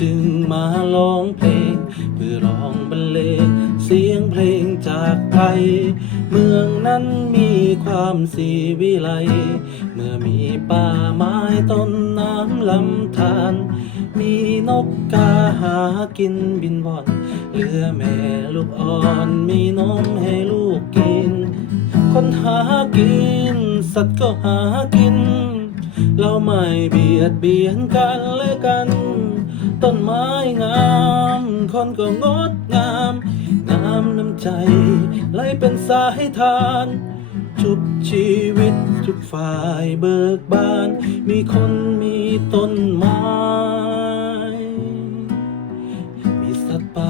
จึงมาร้องเพลง เพื่อร้องบรรเลงเสียงเพลงจากไทย เมืองนั้นมีความสีวิไล เมื่อมีป่าไม้ต้นน้ำลำธารมีนกกาหากินบินว่อนเหลือแม่ลูกอ่อนมีนมให้ลูกกิน คนหากิน สัตว์ก็หากิน เราไม่เบียดเบียนกันและกัน ต้นไม้งาม คนก็งดงาม น้ำน้ำใจไหลเป็นสายทาน ชุบชีวิตทุกฝ่ายเบิกบาน มีคนมีต้นไม้ มีสัตว์ป่า